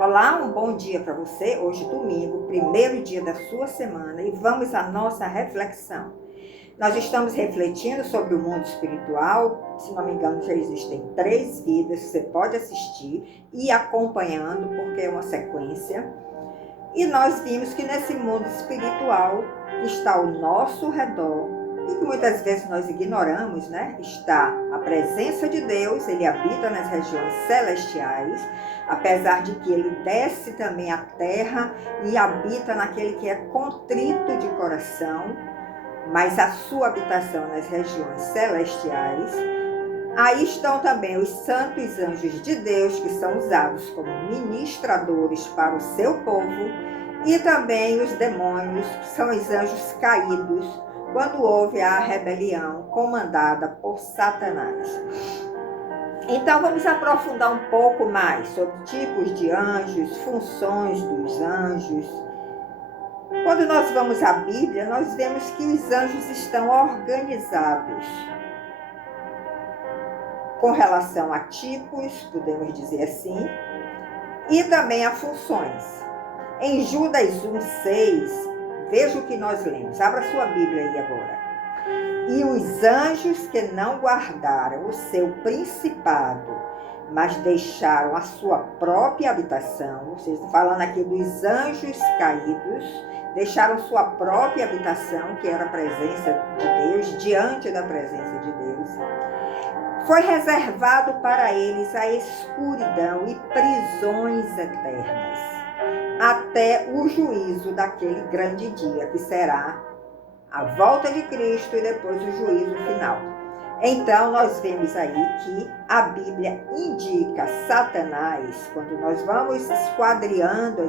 Olá, um bom dia para você. Hoje, domingo, primeiro dia da sua semana, e vamos à nossa reflexão. Nós estamos refletindo sobre o mundo espiritual. Se não me engano, já existem 3 vídeos, você pode assistir e ir acompanhando, porque é uma sequência. E nós vimos que nesse mundo espiritual que está ao nosso redor, e que muitas vezes nós ignoramos, né? Está a presença de Deus, ele habita nas regiões celestiais, apesar de que ele desce também à terra e habita naquele que é contrito de coração, mas a sua habitação nas regiões celestiais. Aí estão também os santos anjos de Deus, que são usados como ministradores para o seu povo, e também os demônios, que são os anjos caídos, quando houve a rebelião comandada por Satanás. Então vamos aprofundar um pouco mais sobre tipos de anjos, funções dos anjos. Quando nós vamos à Bíblia, nós vemos que os anjos estão organizados com relação a tipos, podemos dizer assim, e também a funções. Em Judas 1,6, veja o que nós lemos. Abra sua Bíblia aí agora. E os anjos que não guardaram o seu principado, mas deixaram a sua própria habitação, ou seja, falando aqui dos anjos caídos, deixaram sua própria habitação, que era a presença de Deus, diante da presença de Deus. Foi reservado para eles a escuridão e prisões eternas, até o juízo daquele grande dia, que será a volta de Cristo e depois o juízo final. Então, nós vemos aí que a Bíblia indica Satanás, quando nós vamos esquadriando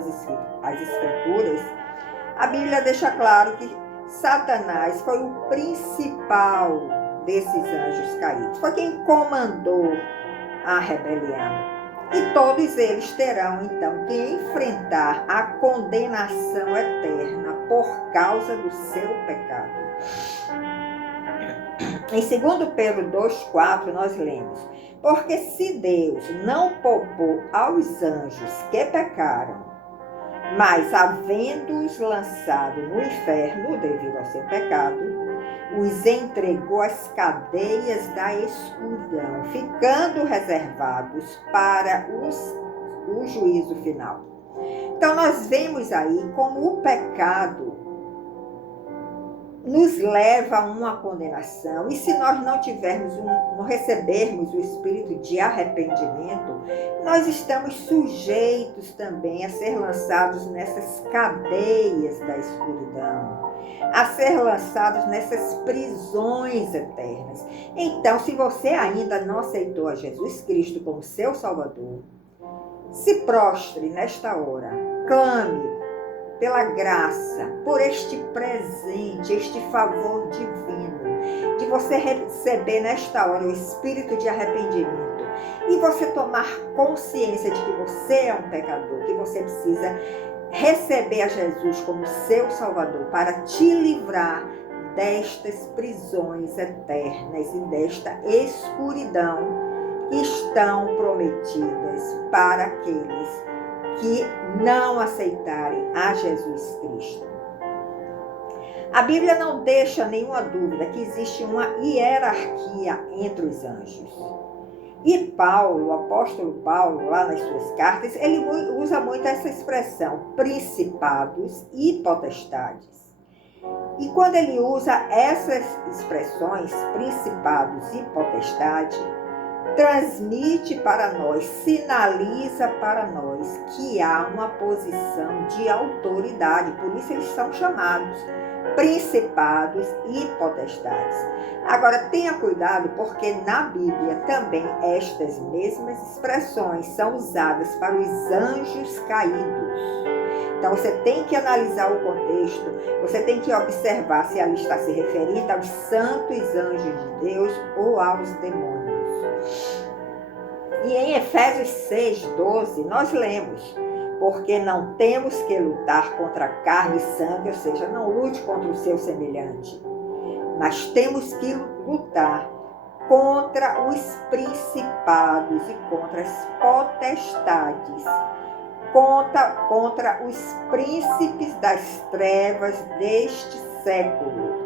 as Escrituras, a Bíblia deixa claro que Satanás foi o principal desses anjos caídos. Foi quem comandou a rebelião. E todos eles terão, então, que enfrentar a condenação eterna por causa do seu pecado. Em 2 Pedro 2,4, nós lemos: porque se Deus não poupou aos anjos que pecaram, mas havendo-os lançado no inferno devido ao seu pecado, os entregou às cadeias da escuridão, ficando reservados para o juízo final. Então nós vemos aí como o pecado nos leva a uma condenação, e se nós não recebermos o espírito de arrependimento, nós estamos sujeitos também a ser lançados nessas cadeias da escuridão, a ser lançados nessas prisões eternas. Então, se você ainda não aceitou a Jesus Cristo como seu Salvador, se prostre nesta hora, clame pela graça, por este presente, este favor divino, de você receber nesta hora o espírito de arrependimento e você tomar consciência de que você é um pecador, que você precisa receber a Jesus como seu Salvador para te livrar destas prisões eternas e desta escuridão que estão prometidas para aqueles que não aceitarem a Jesus Cristo. A Bíblia não deixa nenhuma dúvida que existe uma hierarquia entre os anjos. E Paulo, o apóstolo Paulo, lá nas suas cartas, ele usa muito essa expressão, principados e potestades. E quando ele usa essas expressões, principados e potestade, transmite para nós, sinaliza para nós que há uma posição de autoridade, por isso eles são chamados principados e potestades. Agora tenha cuidado, porque na Bíblia também estas mesmas expressões são usadas para os anjos caídos. Então você tem que analisar o contexto, você tem que observar se ela está se referindo aos santos anjos de Deus ou aos demônios. E em Efésios 6,12 nós lemos: porque não temos que lutar contra carne e sangue, ou seja, não lute contra o seu semelhante, mas temos que lutar contra os principados e contra as potestades, contra os príncipes das trevas deste século,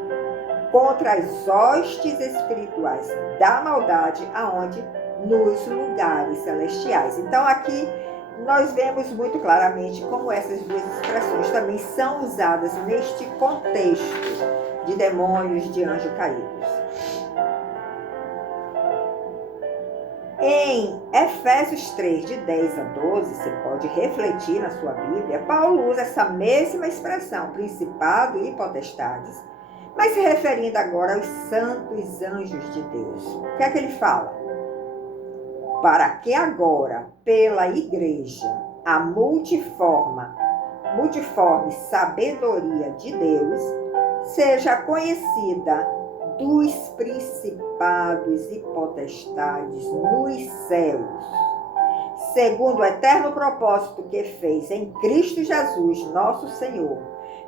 contra as hostes espirituais da maldade, aonde? Nos lugares celestiais. Então aqui nós vemos muito claramente como essas duas expressões também são usadas neste contexto de demônios, de anjos caídos. Em Efésios 3, de 10 a 12, você pode refletir na sua Bíblia, Paulo usa essa mesma expressão, principado e potestades, mas se referindo agora aos santos anjos de Deus. O que é que ele fala? Para que agora, pela igreja, a multiforme sabedoria de Deus seja conhecida dos principados e potestades nos céus, segundo o eterno propósito que fez em Cristo Jesus, nosso Senhor,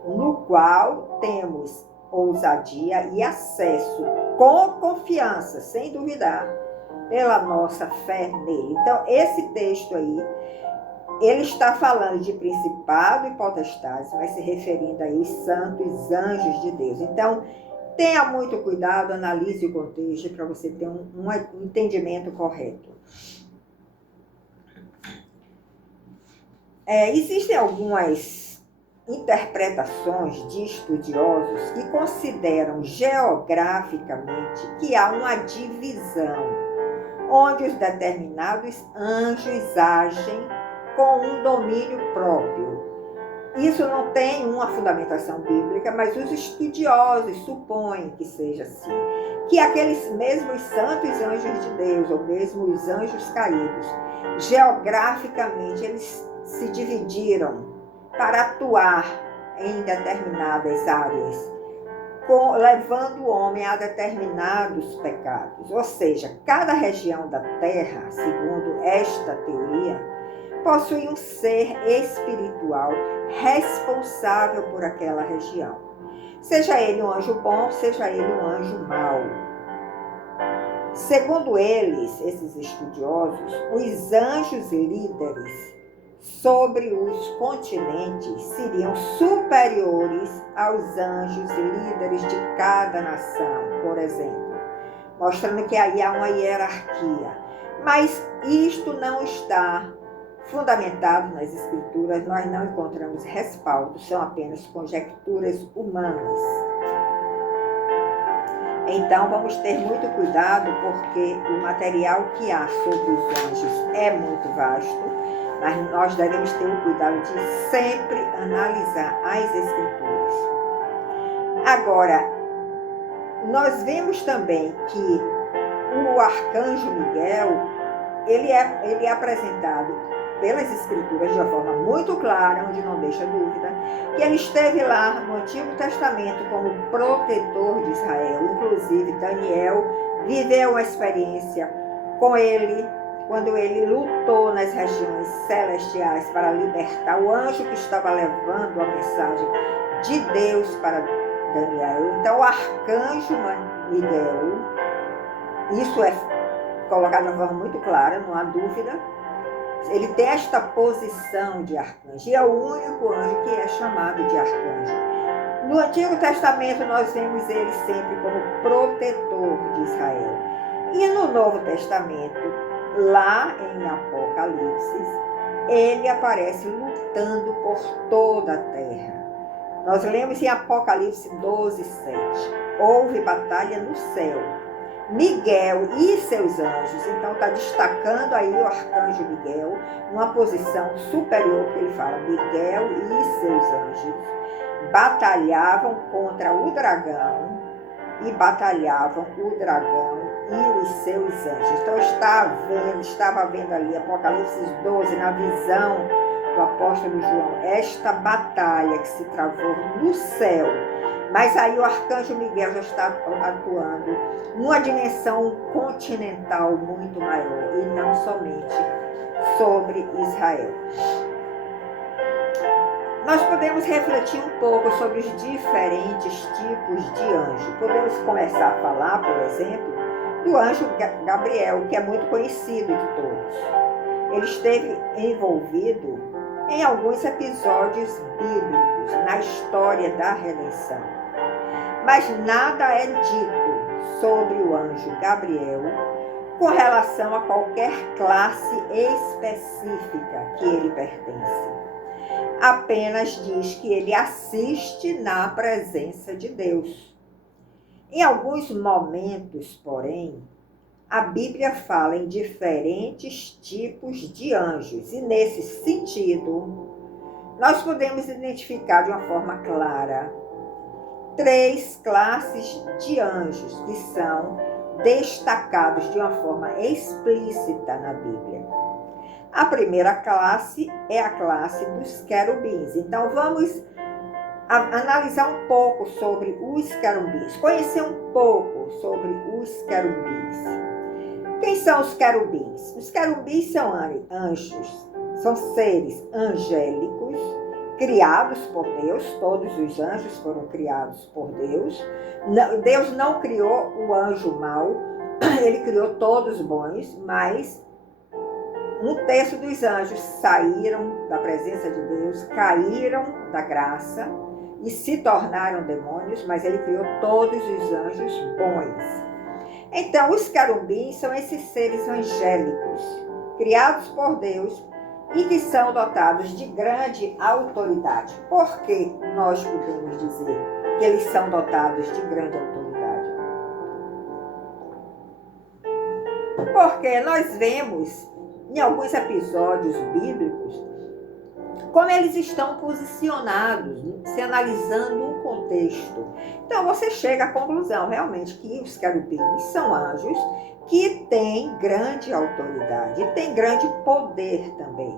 no qual temos ousadia e acesso com confiança, sem duvidar, pela nossa fé nele. Então, esse texto aí, ele está falando de principado e potestades, mas se referindo aí aos santos anjos de Deus. Então, tenha muito cuidado, analise o contexto para você ter um entendimento correto. Existem algumas interpretações de estudiosos que consideram geograficamente que há uma divisão, onde os determinados anjos agem com um domínio próprio. Isso não tem uma fundamentação bíblica, mas os estudiosos supõem que seja assim. Que aqueles mesmos santos anjos de Deus, ou mesmo os anjos caídos, geograficamente eles se dividiram para atuar em determinadas áreas, levando o homem a determinados pecados. Ou seja, cada região da Terra, segundo esta teoria, possui um ser espiritual responsável por aquela região. Seja ele um anjo bom, seja ele um anjo mau. Segundo eles, esses estudiosos, os anjos líderes sobre os continentes seriam superiores aos anjos líderes de cada nação, por exemplo, mostrando que aí há uma hierarquia. Mas isto não está fundamentado nas escrituras, nós não encontramos respaldo, são apenas conjecturas humanas. Então vamos ter muito cuidado, porque o material que há sobre os anjos é muito vasto, mas nós devemos ter o cuidado de sempre analisar as escrituras. Agora, nós vemos também que o arcanjo Miguel, ele é apresentado pelas escrituras de uma forma muito clara, onde não deixa dúvida, que ele esteve lá no Antigo Testamento como protetor de Israel. Inclusive, Daniel viveu uma experiência com ele, quando ele lutou nas regiões celestiais para libertar o anjo que estava levando a mensagem de Deus para Daniel. Então, o arcanjo Miguel, isso é colocado de uma forma muito clara, não há dúvida. Ele tem esta posição de arcanjo, e é o único anjo que é chamado de arcanjo. No Antigo Testamento, nós vemos ele sempre como protetor de Israel. E no Novo Testamento, lá em Apocalipse, ele aparece lutando por toda a terra. Nós lemos em Apocalipse 12:7. Houve batalha no céu. Miguel e seus anjos, então está destacando aí o arcanjo Miguel, numa posição superior, porque ele fala, Miguel e seus anjos batalhavam contra o dragão, e batalhavam o dragão e os seus anjos. Então estava vendo ali, Apocalipse 12, na visão do apóstolo João, esta batalha que se travou no céu. Mas aí o arcanjo Miguel já está atuando numa dimensão continental muito maior, e não somente sobre Israel. Nós podemos refletir um pouco sobre os diferentes tipos de anjo. Podemos começar a falar, por exemplo, do anjo Gabriel, que é muito conhecido de todos. Ele esteve envolvido em alguns episódios bíblicos na história da redenção. Mas nada é dito sobre o anjo Gabriel com relação a qualquer classe específica que ele pertence. Apenas diz que ele assiste na presença de Deus. Em alguns momentos, porém, a Bíblia fala em diferentes tipos de anjos, e nesse sentido, nós podemos identificar de uma forma clara 3 classes de anjos que são destacados de uma forma explícita na Bíblia. A primeira classe é a classe dos querubins. Então vamos analisar um pouco sobre os querubins, conhecer um pouco sobre os querubins. Quem são os querubins? Os querubins são anjos, são seres angélicos, criados por Deus. Todos os anjos foram criados por Deus. Deus não criou o anjo mau, ele criou todos bons, mas um terço dos anjos saíram da presença de Deus, caíram da graça e se tornaram demônios, mas ele criou todos os anjos bons. Então, os querubins são esses seres angélicos, criados por Deus e que são dotados de grande autoridade. Por que nós podemos dizer que eles são dotados de grande autoridade? Porque nós vemos em alguns episódios bíblicos como eles estão posicionados, se analisando um contexto. Então você chega à conclusão realmente que os querubins são anjos que têm grande autoridade e têm grande poder também.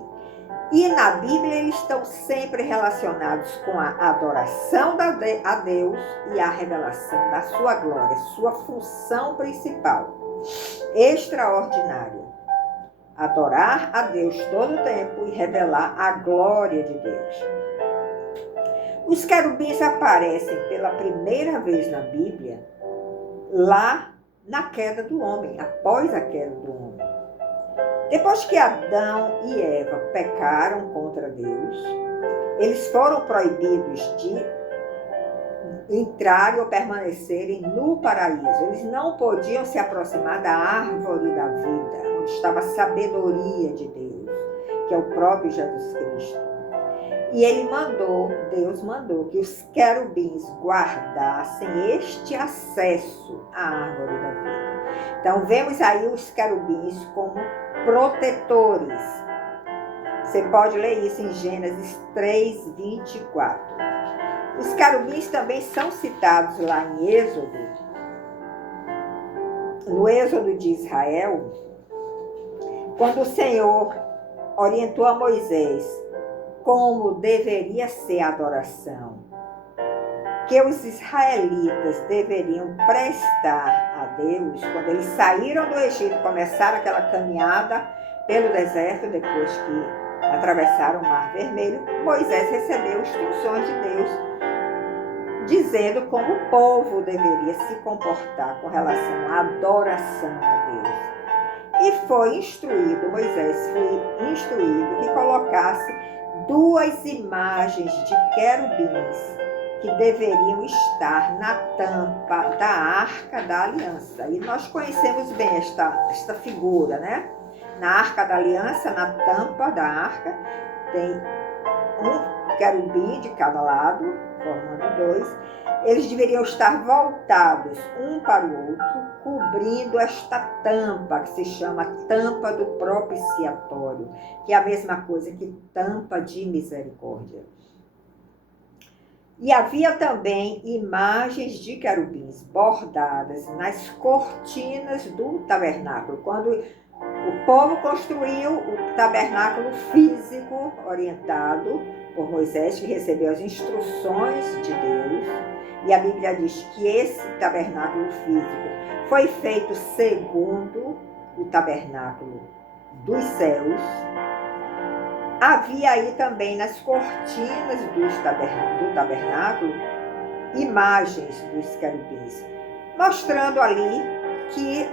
E na Bíblia eles estão sempre relacionados com a adoração a Deus e a revelação da sua glória, sua função principal, extraordinária. Adorar a Deus todo o tempo e revelar a glória de Deus. Os querubins aparecem pela primeira vez na Bíblia lá na queda do homem, após a queda do homem. Depois que Adão e Eva pecaram contra Deus, eles foram proibidos de entrarem ou permanecerem no paraíso. Eles não podiam se aproximar da árvore da vida, onde estava a sabedoria de Deus, que é o próprio Jesus Cristo. E Deus mandou que os querubins guardassem este acesso à árvore da vida. Então vemos aí os querubins como protetores. Você pode ler isso em Gênesis 3:24. Os querubins também são citados lá em Êxodo, no Êxodo de Israel, quando o Senhor orientou a Moisés como deveria ser a adoração, que os israelitas deveriam prestar a Deus, quando eles saíram do Egito, começaram aquela caminhada pelo deserto, depois que atravessaram o Mar Vermelho, Moisés recebeu instruções de Deus, dizendo como o povo deveria se comportar com relação à adoração a Deus. E Moisés foi instruído que colocasse 2 imagens de querubins que deveriam estar na tampa da Arca da Aliança. E nós conhecemos bem esta figura, né? Na Arca da Aliança, na tampa da Arca, tem um querubim de cada lado, formando 2. Eles deveriam estar voltados um para o outro, cobrindo esta tampa, que se chama tampa do propiciatório, que é a mesma coisa que tampa de misericórdia. E havia também imagens de querubins bordadas nas cortinas do tabernáculo. Quando o povo construiu o tabernáculo físico orientado por Moisés, que recebeu as instruções de Deus, e a Bíblia diz que esse tabernáculo físico foi feito segundo o tabernáculo dos céus. Havia aí também nas cortinas do tabernáculo imagens dos querubins, mostrando ali que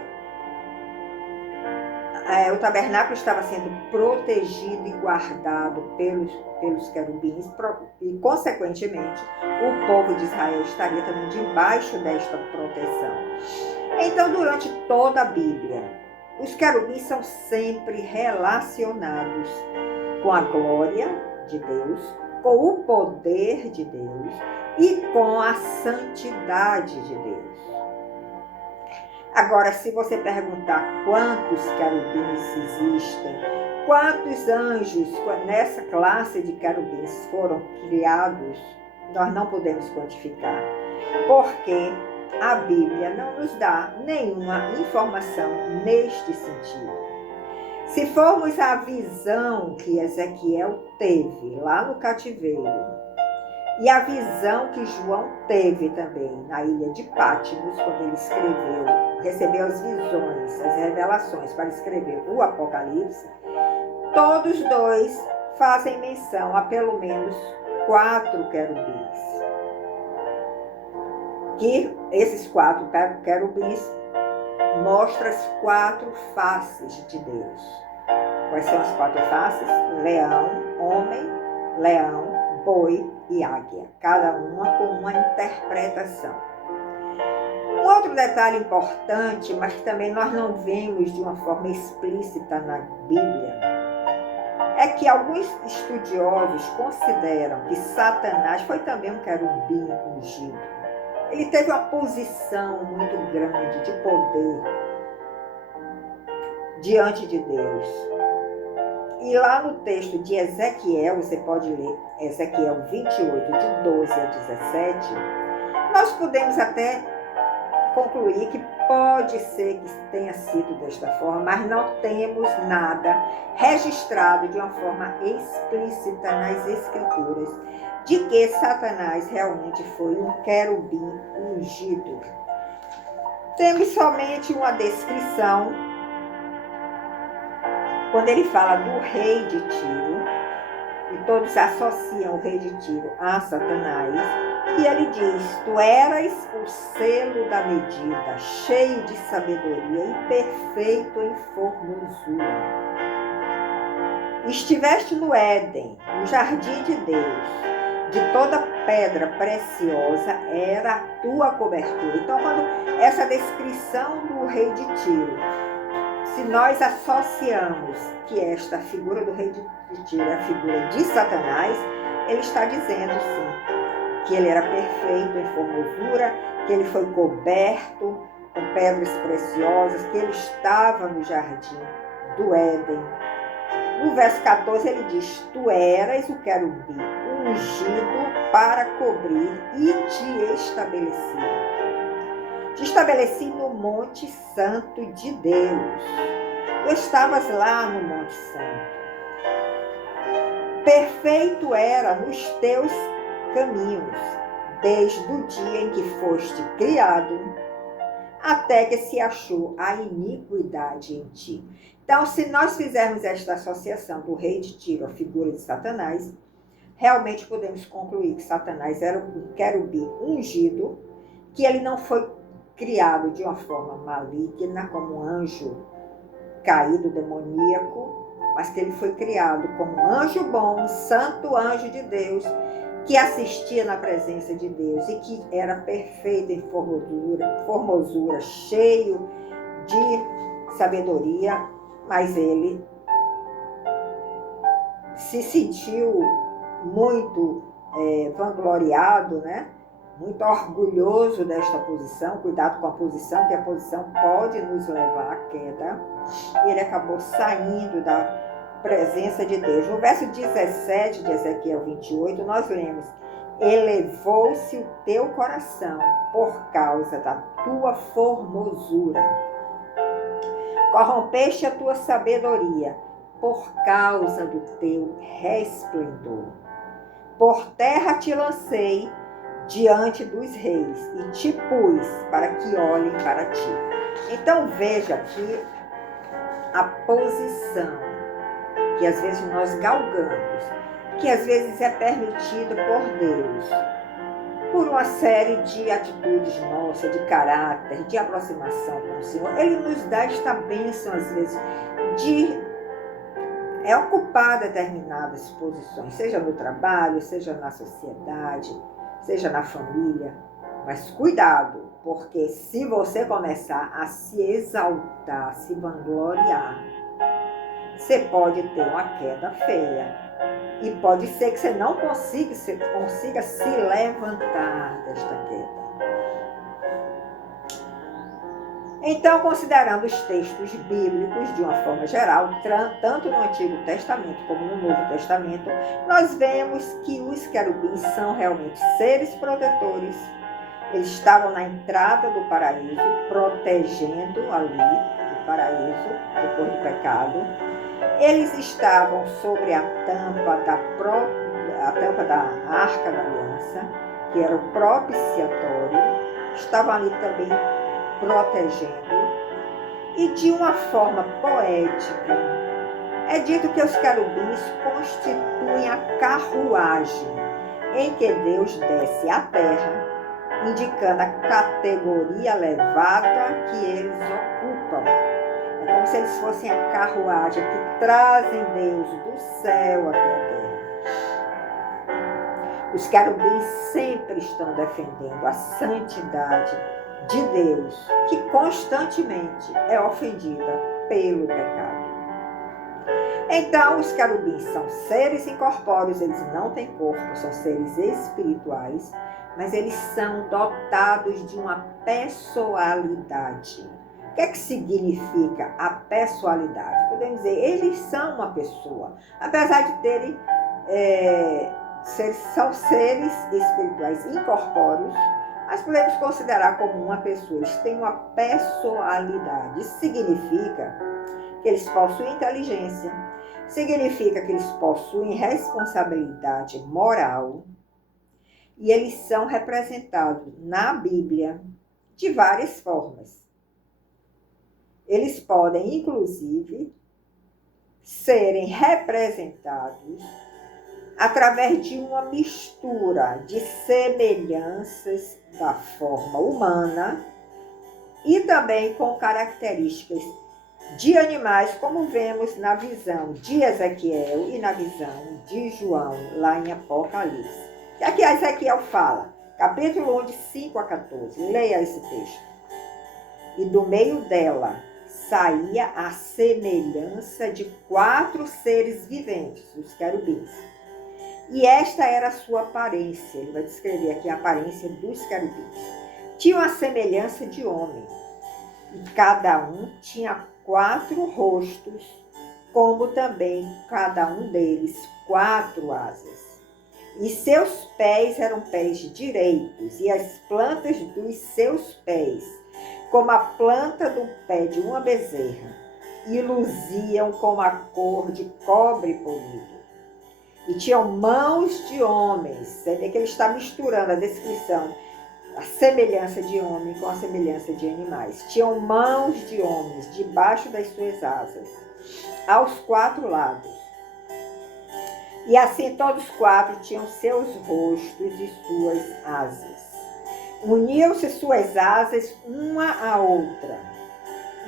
o tabernáculo estava sendo protegido e guardado pelos querubins e, consequentemente, o povo de Israel estaria também debaixo desta proteção. Então, durante toda a Bíblia, os querubins são sempre relacionados com a glória de Deus, com o poder de Deus e com a santidade de Deus. Agora, se você perguntar quantos querubins existem, quantos anjos nessa classe de querubins foram criados, nós não podemos quantificar, porque a Bíblia não nos dá nenhuma informação neste sentido. Se formos à visão que Ezequiel teve lá no cativeiro, e a visão que João teve também na ilha de Patmos, quando ele recebeu as visões, as revelações para escrever o Apocalipse, todos dois fazem menção a pelo menos 4 querubins. Que esses 4 querubins mostram as 4 faces de Deus. Quais são as 4 faces? Leão, homem, leão, boi e águia, cada uma com uma interpretação. Um outro detalhe importante, mas que também nós não vemos de uma forma explícita na Bíblia, é que alguns estudiosos consideram que Satanás foi também um querubim ungido. Ele teve uma posição muito grande de poder diante de Deus. E lá no texto de Ezequiel, você pode ler Ezequiel 28, de 12 a 17, nós podemos até concluir que pode ser que tenha sido desta forma, mas não temos nada registrado de uma forma explícita nas Escrituras de que Satanás realmente foi um querubim ungido. Temos somente uma descrição quando ele fala do rei de Tiro, e todos associam o rei de Tiro a Satanás, e ele diz: tu eras o selo da medida, cheio de sabedoria e perfeito em formosura. Estiveste no Éden, no jardim de Deus, de toda pedra preciosa era a tua cobertura. Então, quando essa descrição do rei de Tiro, se nós associamos que esta figura do rei de Tiro é a figura de Satanás, ele está dizendo, sim, que ele era perfeito em formosura, que ele foi coberto com pedras preciosas, que ele estava no jardim do Éden. No verso 14 ele diz: tu eras o querubim ungido para cobrir e te estabeleci. Te estabeleci no Monte Santo de Deus. Tu estavas lá no Monte Santo. Perfeito era nos teus caminhos, desde o dia em que foste criado, até que se achou a iniquidade em ti. Então, se nós fizermos esta associação do rei de Tiro à figura de Satanás, realmente podemos concluir que Satanás era um querubim ungido, que ele não foi criado de uma forma maligna, como um anjo caído demoníaco, mas que ele foi criado como um anjo bom, um santo anjo de Deus, que assistia na presença de Deus e que era perfeito em formosura, cheio de sabedoria, mas ele se sentiu muito vangloriado, né? Muito orgulhoso desta posição. Cuidado com a posição, que a posição pode nos levar à queda. E ele acabou saindo da presença de Deus. No verso 17 de Ezequiel 28, nós lemos: elevou-se o teu coração por causa da tua formosura. Corrompeste a tua sabedoria por causa do teu resplendor. Por terra te lancei diante dos reis e te pus para que olhem para ti. Então veja que a posição que às vezes nós galgamos, que às vezes é permitida por Deus, por uma série de atitudes nossas, de caráter, de aproximação com o Senhor, Ele nos dá esta bênção às vezes de ocupar determinadas posições, seja no trabalho, seja na sociedade, seja na família. Mas cuidado, porque se você começar a se exaltar, a se vangloriar, você pode ter uma queda feia. E pode ser que você não consiga se levantar desta queda. Então, considerando os textos bíblicos de uma forma geral, tanto no Antigo Testamento como no Novo Testamento, nós vemos que os querubins são realmente seres protetores. Eles estavam na entrada do paraíso, protegendo ali o paraíso, depois do pecado. Eles estavam sobre a tampa da Arca da Aliança, que era o propiciatório. Estavam ali também protegendo. E de uma forma poética, é dito que os querubins constituem a carruagem em que Deus desce à terra, indicando a categoria elevada que eles ocupam. É como se eles fossem a carruagem que trazem Deus do céu até a terra. Os querubins sempre estão defendendo a santidade de Deus, que constantemente é ofendida pelo pecado. Então, os querubins são seres incorpóreos, eles não têm corpo, são seres espirituais, mas eles são dotados de uma pessoalidade. O que é que significa a pessoalidade? Podemos dizer, eles são uma pessoa, apesar de terem, são seres espirituais incorpóreos, mas podemos considerar como uma pessoa. Eles têm uma pessoalidade. Isso significa que eles possuem inteligência, significa que eles possuem responsabilidade moral, e eles são representados na Bíblia de várias formas. Eles podem, inclusive, serem representados através de uma mistura de semelhanças da forma humana e também com características de animais, como vemos na visão de Ezequiel e na visão de João, lá em Apocalipse. E aqui Ezequiel fala, capítulo 1, de 5 a 14, leia esse texto. E do meio dela saía a semelhança de 4 seres viventes, os querubins. E esta era a sua aparência. Ele vai descrever aqui a aparência dos querubins. Tinha a semelhança de homem. E cada um tinha 4 rostos, como também cada um deles 4 asas. E seus pés eram pés direitos, e as plantas dos seus pés, como a planta do pé de uma bezerra, e luziam com a cor de cobre polido. E tinham mãos de homens. Você vê que ele está misturando a descrição, a semelhança de homem com a semelhança de animais. Tinham mãos de homens debaixo das suas asas, aos 4 lados. E assim todos 4 tinham seus rostos e suas asas. Uniam-se suas asas uma à outra.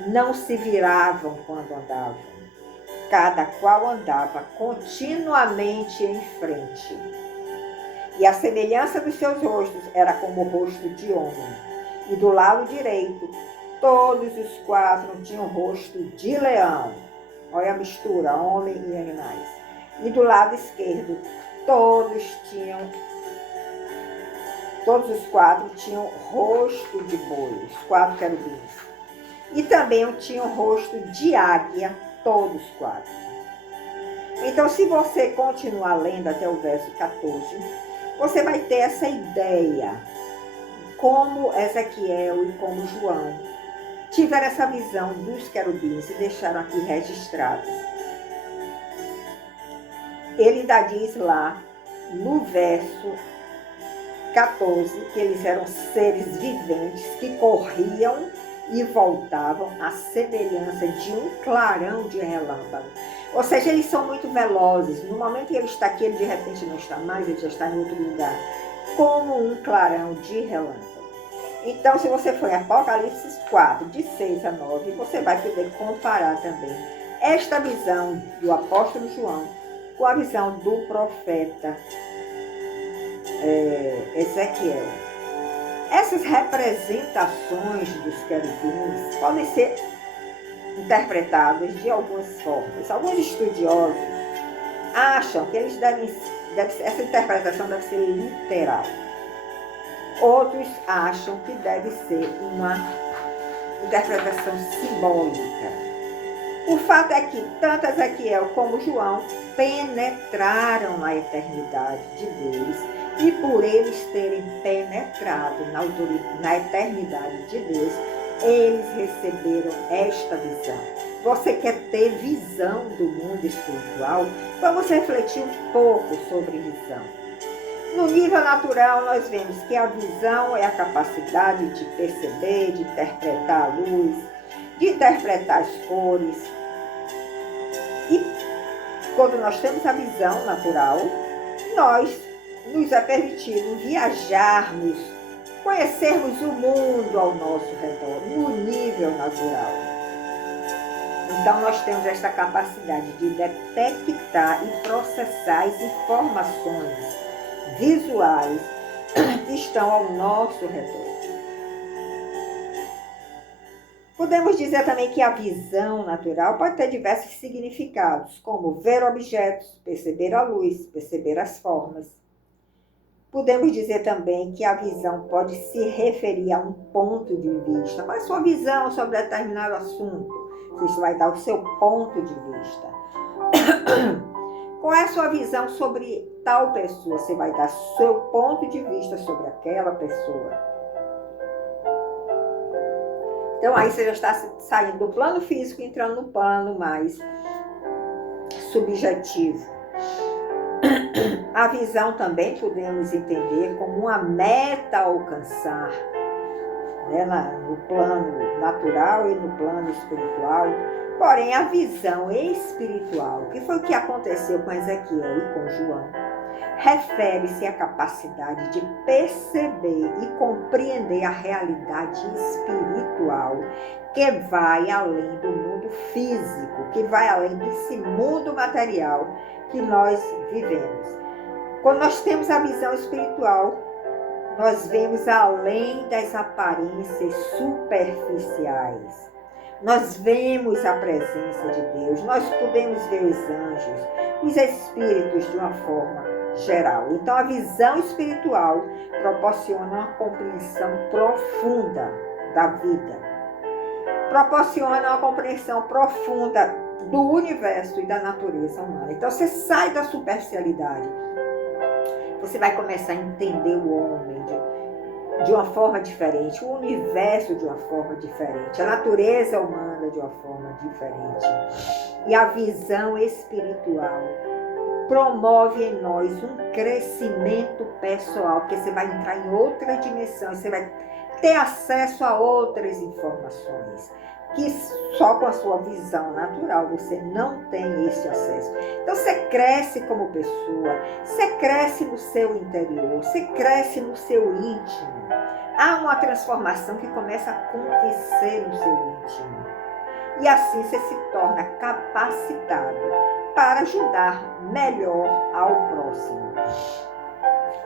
Não se viravam quando andavam. Cada qual andava continuamente em frente. E a semelhança dos seus rostos era como o rosto de homem. E do lado direito, todos os 4 tinham o rosto de leão. Olha a mistura, homem e animais. E do lado esquerdo, todos os 4 tinham rosto de boi, os 4 querubins. E também tinham rosto de águia, todos 4. Então, se você continuar lendo até o verso 14, você vai ter essa ideia, como Ezequiel e como João tiveram essa visão dos querubins e deixaram aqui registrados. Ele ainda diz lá, no verso 14, que eles eram seres viventes que corriam e voltavam à semelhança de um clarão de relâmpago. Ou seja, eles são muito velozes. No momento que ele está aqui, ele de repente não está mais, ele já está em outro lugar. Como um clarão de relâmpago. Então, se você for em Apocalipse 4, de 6 a 9, você vai poder comparar também esta visão do apóstolo João com a visão do profeta Ezequiel. Essas representações dos querubins podem ser interpretadas de algumas formas. Alguns estudiosos acham que essa interpretação deve ser literal. Outros acham que deve ser uma interpretação simbólica. O fato é que tanto Ezequiel como João penetraram na eternidade de Deus, e por eles terem penetrado na eternidade de Deus, eles receberam esta visão. Você quer ter visão do mundo espiritual? Vamos refletir um pouco sobre visão. No nível natural, nós vemos que a visão é a capacidade de perceber, de interpretar a luz, de interpretar as cores. E quando nós temos a visão natural, nos é permitido viajarmos, conhecermos o mundo ao nosso redor, no nível natural. Então, nós temos esta capacidade de detectar e processar as informações visuais que estão ao nosso redor. Podemos dizer também que a visão natural pode ter diversos significados, como ver objetos, perceber a luz, perceber as formas. Podemos dizer também que a visão pode se referir a um ponto de vista. Qual é a sua visão sobre determinado assunto? Você vai dar o seu ponto de vista. Qual é a sua visão sobre tal pessoa? Você vai dar o seu ponto de vista sobre aquela pessoa. Então aí você já está saindo do plano físico e entrando no plano mais subjetivo. A visão também podemos entender como uma meta a alcançar, né, no plano natural e no plano espiritual. Porém, a visão espiritual, que foi o que aconteceu com Ezequiel e com João, refere-se à capacidade de perceber e compreender a realidade espiritual que vai além do mundo físico, que vai além desse mundo material que nós vivemos. Quando nós temos a visão espiritual, nós vemos além das aparências superficiais. Nós vemos a presença de Deus, nós podemos ver os anjos, os espíritos de uma forma geral. Então, a visão espiritual proporciona uma compreensão profunda da vida, proporciona uma compreensão profunda do universo e da natureza humana. Então, você sai da superficialidade, você vai começar a entender o homem de uma forma diferente, o universo de uma forma diferente, a natureza humana de uma forma diferente. E a visão espiritual promove em nós um crescimento pessoal, porque você vai entrar em outra dimensão, você vai ter acesso a outras informações, que só com a sua visão natural você não tem esse acesso. Então você cresce como pessoa, você cresce no seu interior, você cresce no seu íntimo. Há uma transformação que começa a acontecer no seu íntimo. E assim você se torna capacitado para ajudar melhor ao próximo.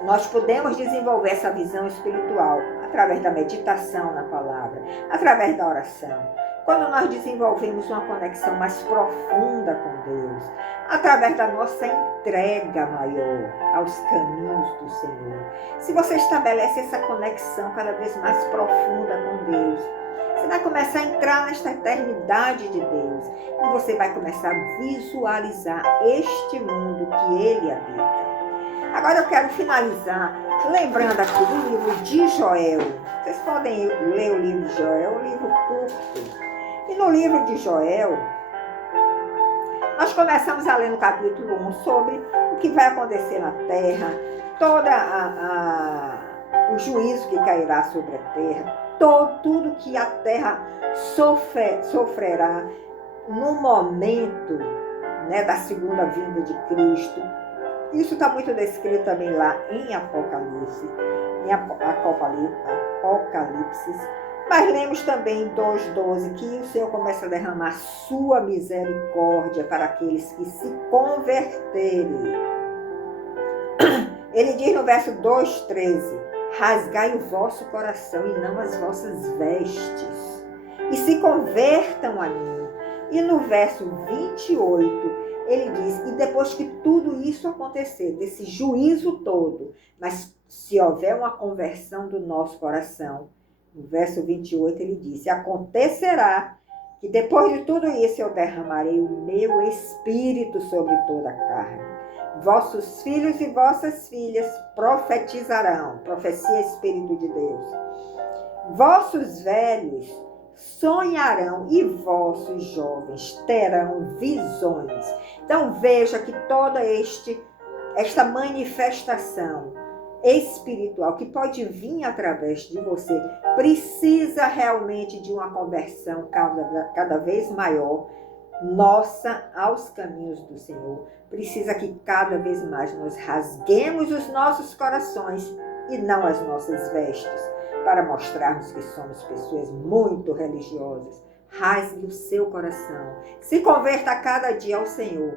Nós podemos desenvolver essa visão espiritual através da meditação na palavra, através da oração. Quando nós desenvolvemos uma conexão mais profunda com Deus, através da nossa entrega maior aos caminhos do Senhor. Se você estabelece essa conexão cada vez mais profunda com Deus, você vai começar a entrar nesta eternidade de Deus e você vai começar a visualizar este mundo que Ele habita. Agora eu quero finalizar lembrando aqui do livro de Joel. Vocês podem ler o livro de Joel, é um livro curto. E no livro de Joel, nós começamos a ler no capítulo 1 sobre o que vai acontecer na terra, todo o juízo que cairá sobre a terra, tudo que a terra sofrerá no momento, né, da segunda vinda de Cristo. Isso está muito descrito também lá em Apocalipse. Mas lemos também em 2,12 que o Senhor começa a derramar sua misericórdia para aqueles que se converterem. Ele diz no verso 2,13: rasgai o vosso coração e não as vossas vestes, e se convertam a mim. E no verso 28, ele diz: e depois que tudo isso acontecer, desse juízo todo, mas se houver uma conversão do nosso coração, no verso 28 ele diz: acontecerá que depois de tudo isso eu derramarei o meu espírito sobre toda a carne. Vossos filhos e vossas filhas profetizarão, profecia Espírito de Deus. Vossos velhos sonharão e vossos jovens terão visões. Então veja que toda esta manifestação espiritual que pode vir através de você precisa realmente de uma conversão cada vez maior nossa aos caminhos do Senhor. Precisa que cada vez mais nós rasguemos os nossos corações e não as nossas vestes, para mostrarmos que somos pessoas muito religiosas. Rasgue o seu coração, se converta a cada dia ao Senhor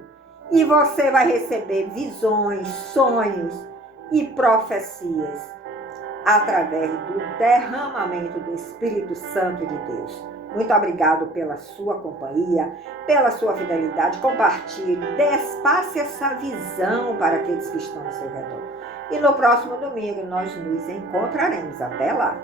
e você vai receber visões, sonhos e profecias através do derramamento do Espírito Santo de Deus. Muito obrigado pela sua companhia, pela sua fidelidade. Compartilhe, despace essa visão para aqueles que estão ao seu redor. E no próximo domingo nós nos encontraremos. Até lá!